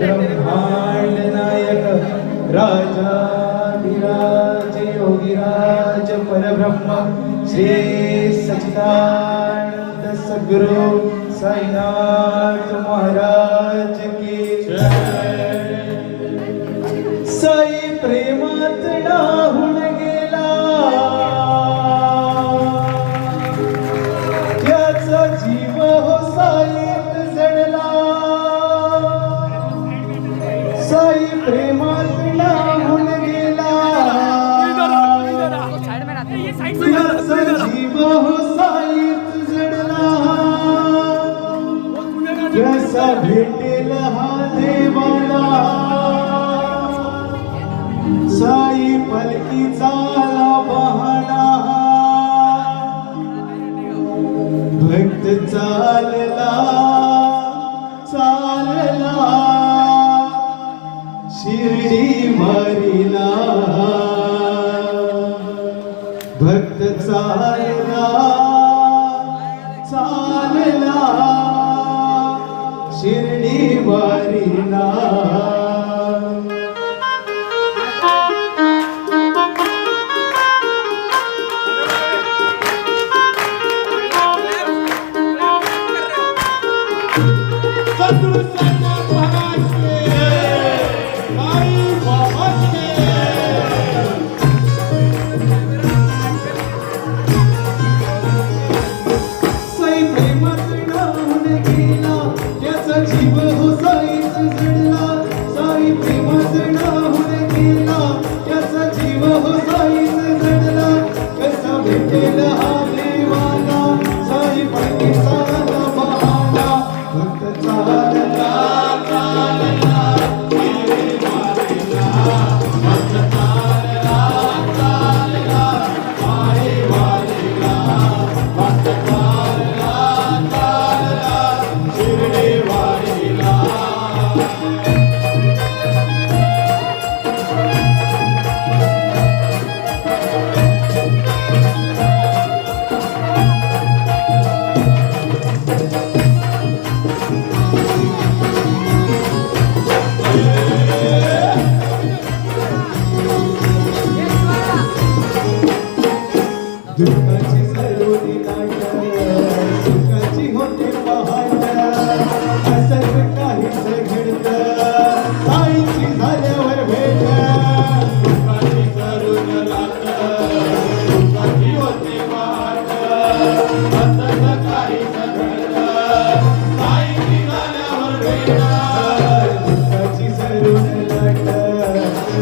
ब्रह्मांड नायक राजाधिराज योगीराज परब्रह्म श्री सच्चिदानंद सद्गुरु साईनाथ महाराज की साई प्रेमात नाहून गेला त्याचा जीव हो साईत जडला साई प्रेमात नाहून गेला त्याचा जीव हो साईत जडला कसा भेटेल हा देवाला साई पलकीचा बहाणा भक्त चालला चालला शिर्डी वारीला भक्त चालला चालला शिर्डी वारीला सद्गुरु साईनाथ महाराज के साई बाबा के साई प्रेमात नाहून गेला त्याचा जीव हो साईच जडला साई प्रेमात नाहून गेला त्याचा जीव हो साईच जडला कसा भेटेल हा देवाला साई पलकीचा बहाणा भक्त चालला चालला शिर्डी वारीला भक्त चालला चालला साई वारीला भक्त चालला चालला शिर्डी वारीला दुःखाची सरोनी नाट सुखाची होते पहाट असंच काहीच घडतं साईची झाल्यावर भेट दुःखाची सरोन लाट सुखाची होते पहाट असंच काहीच घडतं साईची झाल्यावर भेट दुःखाची सरोन लाट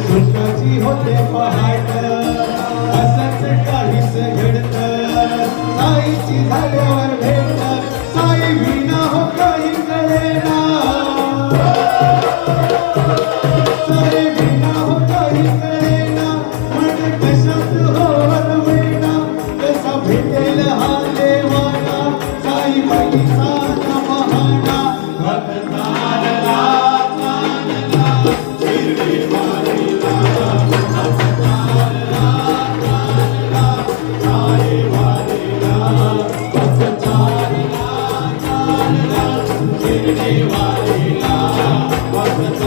सुखाची होते पहाट असंच काहीच घडतं साईची झाल्यावर भेट साई विना हो काही कळेना साई विना हो काही कळेना मन कशात हो रमेना कसा भेटेल हा देवाला साई पलकीचा बहाणा भक्त चालला चालला शिर्डी वारीला भक्त चालला चालला साई वारीला भक्त चालला चालला शिर्डी वारीला भक्त